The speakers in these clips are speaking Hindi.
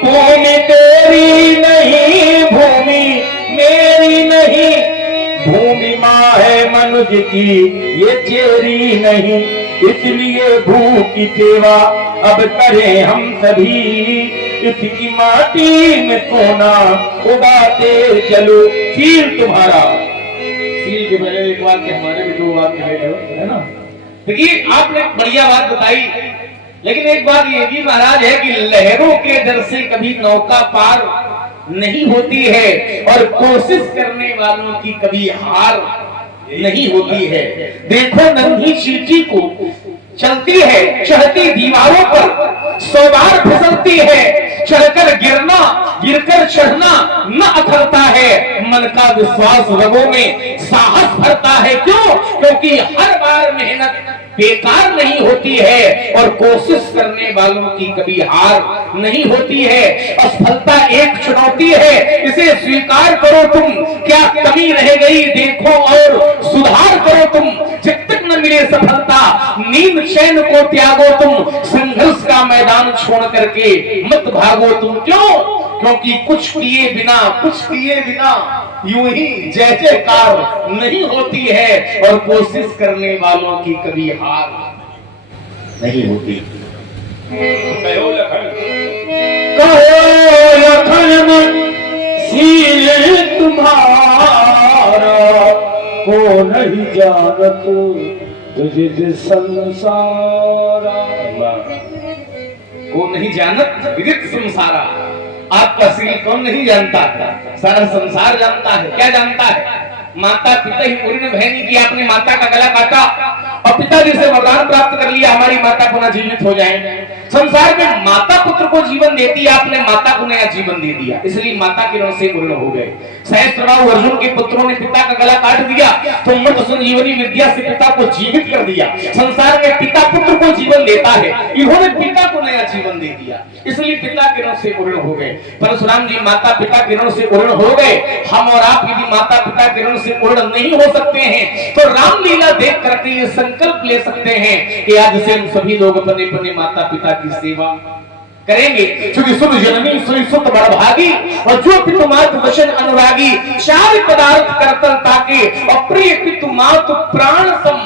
भूमि तेरी नहीं, भूमि मेरी नहीं, भूमि माँ है मनुष्य की ये चेरी नहीं, इसलिए भूखी सेवा अब करें हम सभी, इसकी माटी में सोना उगाते चलो। सील तुम्हारा, सील के पहले एक वाक्य हमारे भी दो वाक्य है ना। देखिए आपने बढ़िया बात बताई, लेकिन एक बात ये भी महाराज है कि लहरों के डर से कभी नौका पार नहीं होती है और कोशिश करने वालों की कभी हार नहीं होती है। देखो नन्ही चींटी को चलती है, चढ़ती दीवारों पर 100 बार फिसलती है, चढ़कर गिरना गिरकर चढ़ना न अखरता है, मन का विश्वास रगों में साहस भरता है। क्यों? क्योंकि हर बार मेहनत बेकार नहीं होती है और कोशिश करने वालों की कभी हार नहीं होती है। असफलता एक चुनौती है, इसे स्वीकार करो तुम, क्या कमी रह गई देखो और सुधार करो तुम। जब तक न मिले सफलता नींद चैन को त्यागो तुम, संघर्ष का मैदान छोड़ करके मत भागो तुम। क्यों? क्योंकि कुछ किए बिना यूं ही जय जयकार नहीं होती है और कोशिश करने वालों की कभी हार नहीं होती। कहो लखन सील तुम्हारा को नहीं जानत तुझे संसारा, को नहीं जानत विदित संसारा। आपका सील कौन नहीं जानता? सारा संसार जानता है। क्या जानता है? माता पिता ही पूरी ने बहनी की, आपने माता का गला काटा और पिताजी से वरदान प्राप्त कर लिया हमारी माता पुनः जीवित हो जाए। संसार में माता पुत्र को जीवन देती है, आपने माता को नया जीवन दे दिया, इसलिए माता के ऋण से पूर्ण हो गए। सहस्त्रबाहु अर्जुन के पुत्रों ने पिता का गला काट दिया तो मृत संजीवनी विद्या से पिता को जीवित कर दिया। संसार में पिता पुत्र को जीवन देता है, इन्होंने पिता को नया जीवन दे दिया, इसलिए पिता के ऋण से पूर्ण हो गए। परशुराम जी माता पिता के ऋण से पूर्ण हो गए। हम और आप यदि माता पिता के ऋण से पूर्ण नहीं हो सकते हैं तो रामलीला देख करके ये संकल्प ले सकते हैं कि आज से हम सभी लोग अपने अपने माता पिता की सेवा करेंगे। क्योंकि सुन जननी सुन सुत बड़भागी और जो पितु मातु वचन अनुरागी, चार पदार्थ करतल ताके और प्रिय पितु मातु प्राण सम।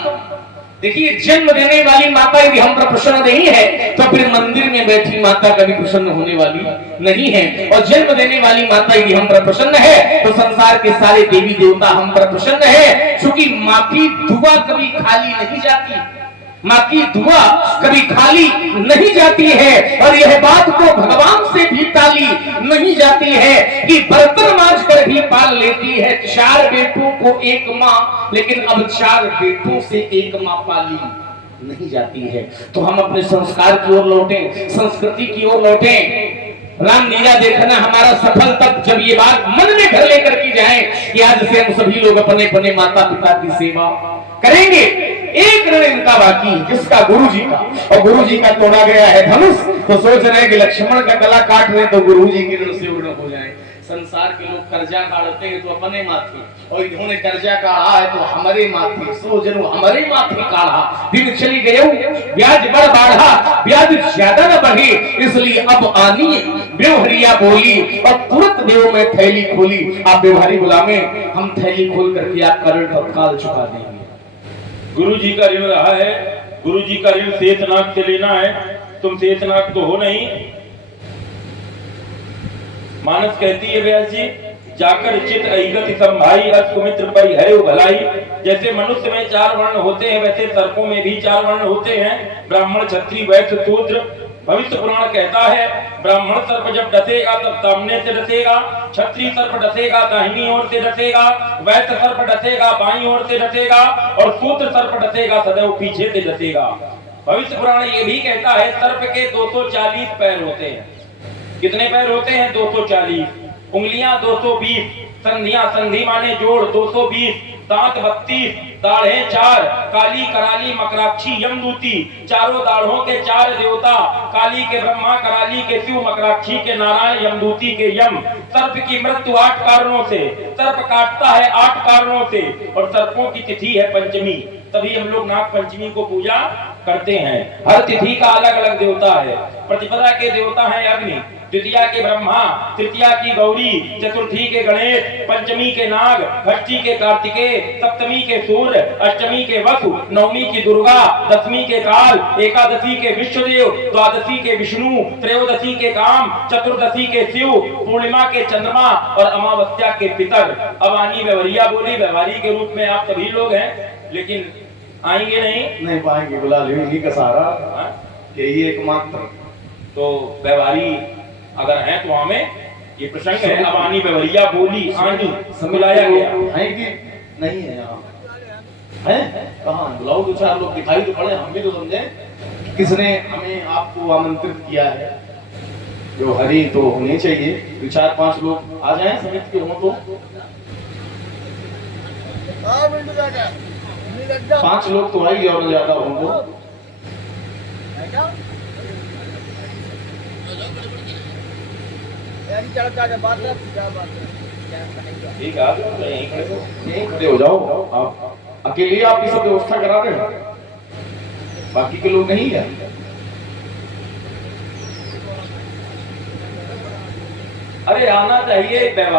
देखिए जन्म देने वाली माता यदि हम पर प्रसन्न नहीं है तो फिर मंदिर में बैठी माता कभी प्रसन्न होने वाली नहीं है, और जन्म देने वाली माता यदि हम पर प्रसन्न है तो संसार के सारे देवी देवता हम पर प्रसन्न है। क्योंकि माँ की दुआ कभी खाली नहीं जाती, माँ की दुआ कभी खाली नहीं जाती है। और यह बात तो भगवान से भी टाली नहीं जाती है कि बर्तन मांज कर भी पाल लेती है 4 बेटों को एक माँ, लेकिन अब 4 बेटों से एक माँ पाली नहीं जाती है। तो हम अपने संस्कार की ओर लौटें, संस्कृति की ओर लौटें। रामलीला देखना हमारा सफल तब जब ये बात मन में घर लेकर की जाए कि आज से हम सभी लोग अपने अपने माता पिता की सेवा करेंगे। एक ऋण इनका बाकी जिसका गुरु जी का, और गुरु जी का तोड़ा गया है धनुष, तो सोच रहे हैं कि लक्ष्मण का गला काट रहे तो गुरु जी के ऋण से ऋण हो जाए। संसार के लोग कर्जा काटते हैं तो अपने माथे, और इन्होंने कर्जा काढ़ा है तो हमारे माथे, सो जरूर हमारे माथे काढ़ा। दिन चली गए ब्याज बढ़ बढ़ा, ब्याज ज्यादा न बढ़े, इसलिए अब आनी व्यवहारिया बोली और तुरंत देव में थैली खोली। आप व्यवहारी गुलामे, हम थैली खोल करके आपका ऋण तत्काल चुका देंगे। गुरु जी का ऋण रहा है, गुरु जी का ऋण शेषनाग से लेना है। तुम शेषनाग तो हो नहीं। मानस कहती है व्यास जी, जाकर चित अहिगति संभाई अश्वमित्र परि है भलाई। जैसे मनुष्य में 4 वर्ण होते हैं वैसे सर्पों में भी 4 वर्ण होते हैं, ब्राह्मण क्षत्रिय वैश्य शूद्र। भविष्य पुराण कहता है ब्राह्मण सर्प जब डसेगा तब सामने से डसेगा, क्षत्रिय सर्प डसेगा दाहिनी ओर से डसेगा, वैश्य सर्प डसेगा बाईं ओर से डसेगा और शूद्र सर्प डसेगा सदैव पीछे से डसेगा। भविष्य पुराण ये भी कहता है सर्प के 240 पैर होते हैं। कितने पैर होते हैं? 240। उंगलियां 220, संधियां, संधि माने जोड़ 220, दांत 32, दाढ़ें 4, काली कराली मकराक्षी यमदूती। चारों दाढ़ों के 4 देवता, काली के ब्रह्मा, कराली के शिव, मकराक्षी के नारायण, यमदूती के यम। सर्प की मृत्यु 8 कारणों से, सर्प काटता है 8 कारणों से, और सर्पों की तिथि है पंचमी। तभी हम लोग नाग पंचमी को पूजा करते हैं। हर तिथि का अलग अलग देवता है। प्रतिपदा के देवता है अग्नि, द्वितीया के ब्रह्मा, तृतीया की गौरी, चतुर्थी के गणेश, पंचमी के नाग, षष्ठी के कार्तिकेय, सप्तमी के सूर्य, अष्टमी के वसु, नवमी की दुर्गा, दसवीं के काल, एकादशी के विश्वदेव, द्वादशी के विष्णु, त्रयोदशी के काम, चतुर्दशी के शिव, पूर्णिमा के चंद्रमा और अमावस्या के पितर। अब आनी व्यवहारिया बोली। व्यवहारी के रूप में आप सभी लोग हैं, लेकिन आएंगे नहीं पाएंगे। गुलाल इन्हीं का सहारा, यही एकमात्र। तो व्यवहारी अगर हैं तो हमें ये प्रसंग है। अब आनी व्यवहारिया बोली, आनी बुलाया गया है कि नहीं है? यहाँ है कहाँ? बुलाओ, दो चार लोग दिखाई तो पड़े, हम भी तो समझे किसने हमें आपको आमंत्रित किया है। जो हरी तो होनी चाहिए, दो चार पांच लोग आ जाएं समिति के हों तो। 5 लोग तो आएंगे और ज्यादा हों तो। ठीक है, यहीं खड़े हो जाओ। आप अकेले आप ये सब व्यवस्था करा रहे हो, बाकी के लोग नहीं है। अरे आना चाहिए व्यवहार।